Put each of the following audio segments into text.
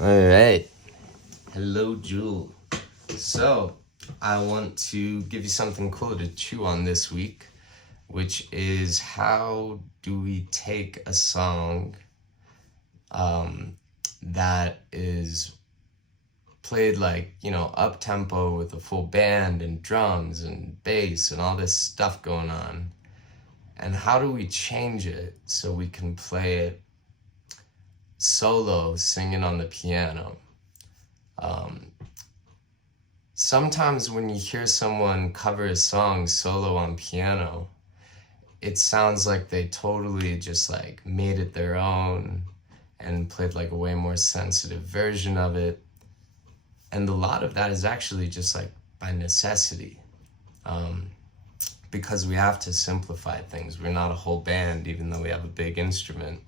All right. Hello, Jewel. So, I want to give you something cool to chew on this week, which is how do we take a song that is played like, up tempo with a full band and drums and bass and all this stuff going on, and how do we change it so we can play it solo, singing on the piano? Sometimes when you hear someone cover a song solo on piano, it sounds like they totally just like made it their own and played like a way more sensitive version of it. And a lot of that is actually just like by necessity, because we have to simplify things. We're not a whole band, even though we have a big instrument.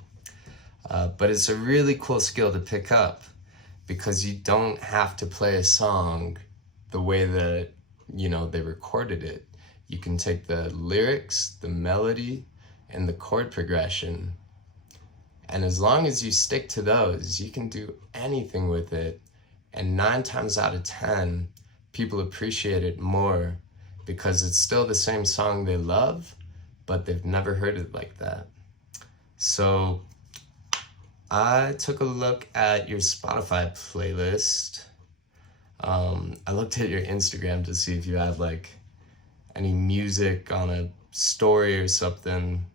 But it's a really cool skill to pick up, because you don't have to play a song the way that, they recorded it. You can take the lyrics, the melody, and the chord progression, and as long as you stick to those, you can do anything with it. And 9 times out of 10, people appreciate it more because it's still the same song they love, but they've never heard it like that. So I took a look at your Spotify playlist. I looked at your Instagram to see if you had like any music on a story or something,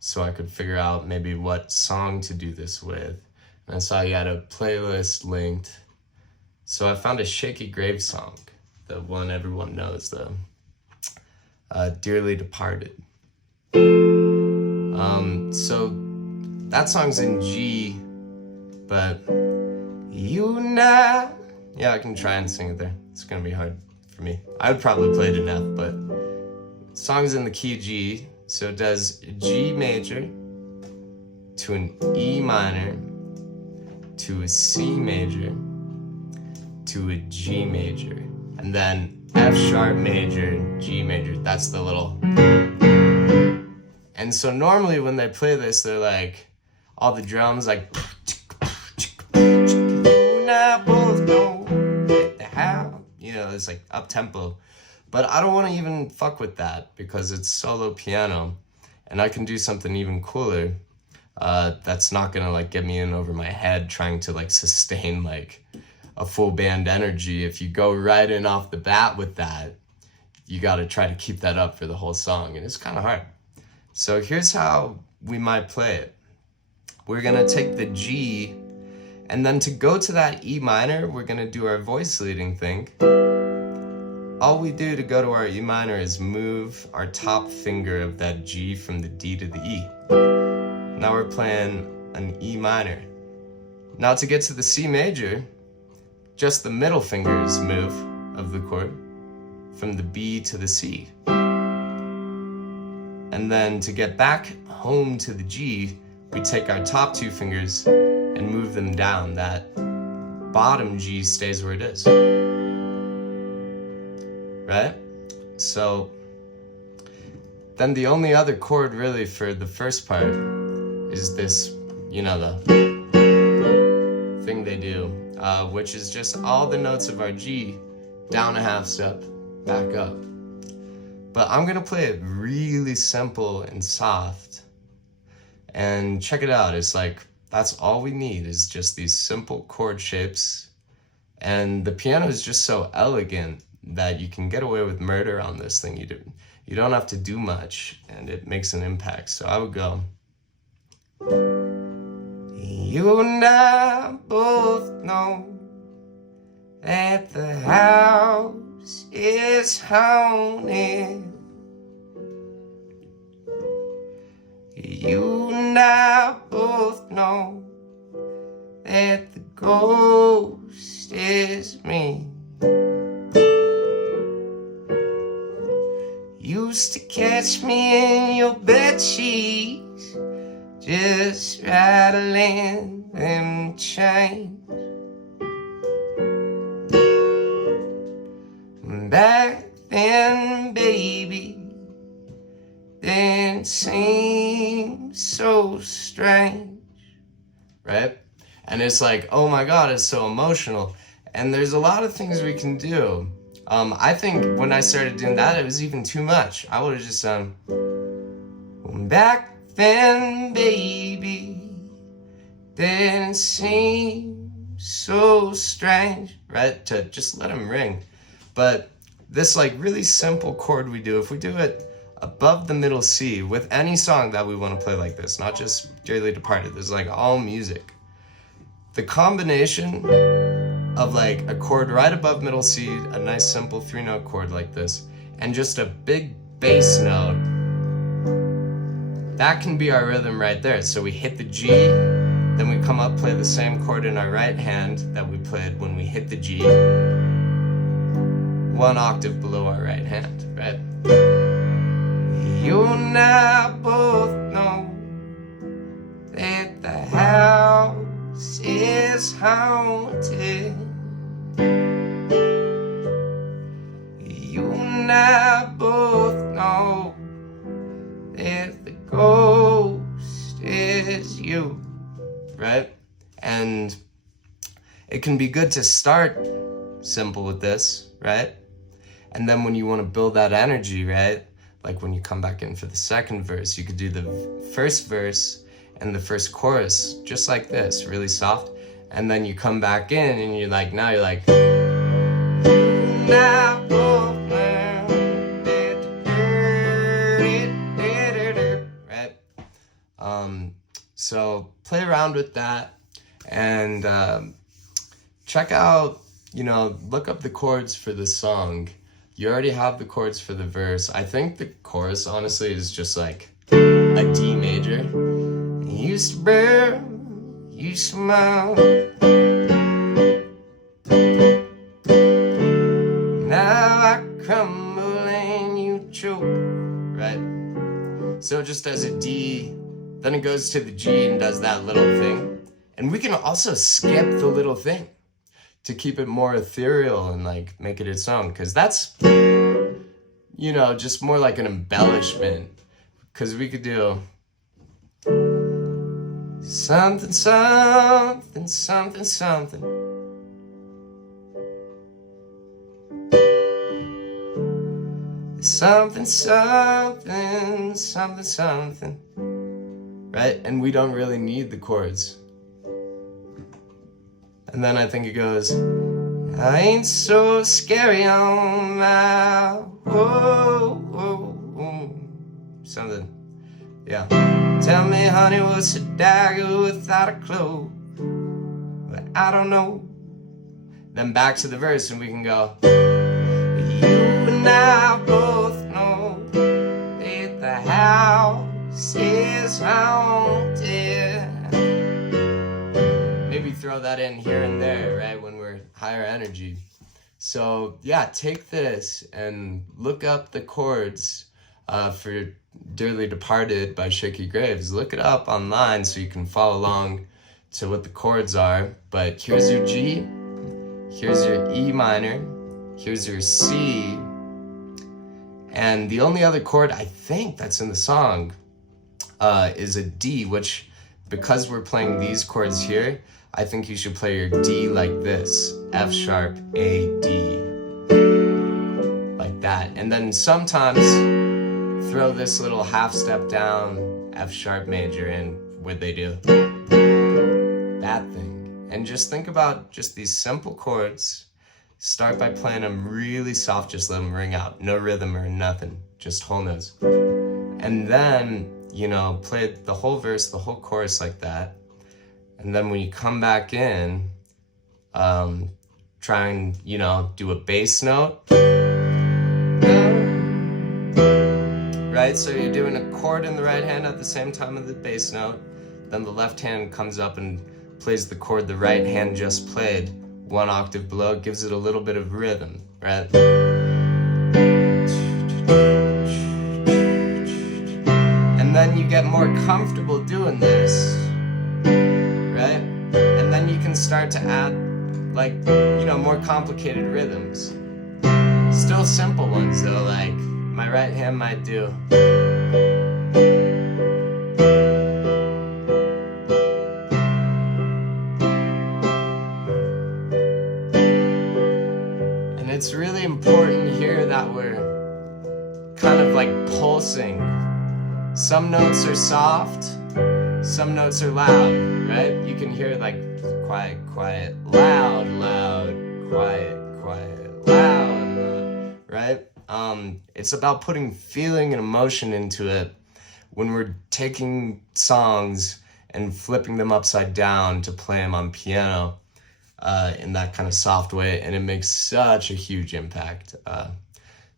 so I could figure out maybe what song to do this with. And I saw you had a playlist linked. So I found a Shaky Grave song, the one everyone knows, the Dearly Departed. So that song's in G, but you now... Yeah, I can try and sing it there. It's gonna be hard for me. I would probably play it in F, but the song's in the key G, so it does G major to an E minor to a C major to a G major, and then F sharp major, G major. That's the little... And so normally when they play this, they're like, all the drums like... It's like up tempo, but I don't want to even fuck with that because it's solo piano, and I can do something even cooler. That's not gonna like get me in over my head trying to like sustain like a full band energy. If you go right in off the bat with that, you got to try to keep that up for the whole song, and it's kind of hard. So here's how we might play it. We're gonna take the G, and then to go to that E minor, we're gonna do our voice leading thing. All we do to go to our E minor is move our top finger of that G from the D to the E. Now we're playing an E minor. Now to get to the C major, just the middle fingers move of the chord from the B to the C. And then to get back home to the G, we take our top 2 fingers and move them down. That bottom G stays where it is. Right? So then the only other chord really for the first part is this, the thing they do, which is just all the notes of our G down a half step, back up. But I'm gonna play it really simple and soft, and check it out. It's like, that's all we need is just these simple chord shapes, and the piano is just so elegant that you can get away with murder on this thing. You don't have to do much, and it makes an impact. So I would go, you and I both know that the house is haunted. You and I both know that the ghost is me. Used to catch me in your bedsheets, just rattling them chains. Back then, baby, didn't seem so strange. Right? And it's like, oh my God, it's so emotional. And there's a lot of things we can do. I think when I started doing that, it was even too much. I would have just done, back then, baby, didn't seem so strange, right? To just let them ring. But this like really simple chord we do, if we do it above the middle C with any song that we want to play like this, not just Dearly Departed, there's like all music. The combination of like a chord right above middle C, a nice simple 3-note chord like this, and just a big bass note, that can be our rhythm right there. So we hit the G, then we come up, play the same chord in our right hand that we played when we hit the G, 1 octave below our right hand, right? You and I both know that the house is haunted. You and I both know that the ghost is you, right? And it can be good to start simple with this, right? And then when you want to build that energy, right? Like when you come back in for the second verse, you could do the first verse and the first chorus just like this, really soft. And then you come back in and you're like, now you're like, right? So play around with that and check out, look up the chords for the song. You already have the chords for the verse. I think the chorus, honestly, is just like a D major. You used to burn, you smile. Now I crumble and you choke, right? So it just does a D, then it goes to the G and does that little thing. And we can also skip the little thing to keep it more ethereal and like make it its own, because that's, just more like an embellishment. Because we could do something, something, something, something. Something, something, something, something. Right? And we don't really need the chords. And then I think it goes, I ain't so scary on my, something, yeah. Tell me, honey, what's a dagger without a clue? But I don't know. Then back to the verse and we can go, you and I both know that the house is haunted. Maybe throw that in here and there, right, when we're higher energy. So yeah, take this and look up the chords for Dearly Departed by Shakey Graves. Look it up online so you can follow along to what the chords are. But here's your G, here's your E minor, here's your C, and the only other chord I think that's in the song is a D, which, because we're playing these chords here, I think you should play your D like this, F sharp, A, D, like that. And then sometimes throw this little half step down F sharp major in where they do that thing. And just think about just these simple chords. Start by playing them really soft, just let them ring out. No rhythm or nothing, just whole notes. And then, play the whole verse, the whole chorus like that. And then when you come back in, try and, do a bass note. Right? So you're doing a chord in the right hand at the same time as the bass note. Then the left hand comes up and plays the chord the right hand just played, 1 octave below, gives it a little bit of rhythm, right? And then you get more comfortable doing this, right? And then you can start to add, more complicated rhythms. Still simple ones though, like my right hand might do. it's really important here that we're kind of like pulsing. Some notes are soft, some notes are loud, right? You can hear like quiet, quiet, loud, loud, quiet, quiet, loud, right? It's about putting feeling and emotion into it when we're taking songs and flipping them upside down to play them on piano in that kind of soft way, and it makes such a huge impact.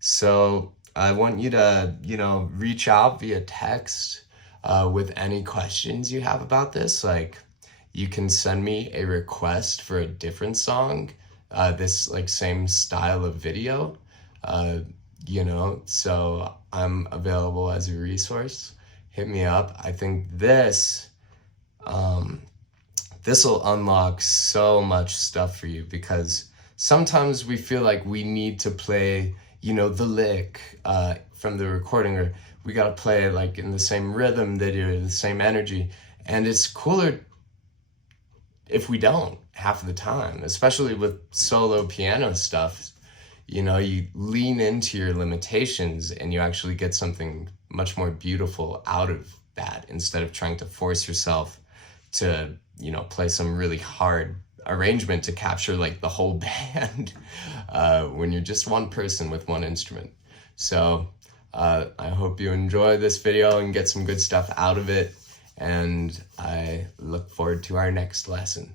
So I want you to, reach out via text with any questions you have about this. Like, you can send me a request for a different song, this like same style of video, so I'm available as a resource. Hit me up. I think this will unlock so much stuff for you, because sometimes we feel like we need to play, the lick from the recording, or we got to play like in the same rhythm they do, the same energy. And it's cooler if we don't half of the time, especially with solo piano stuff. You lean into your limitations and you actually get something much more beautiful out of that, instead of trying to force yourself to, play some really hard arrangement to capture like the whole band when you're just one person with one instrument. So I hope you enjoy this video and get some good stuff out of it, and I look forward to our next lesson.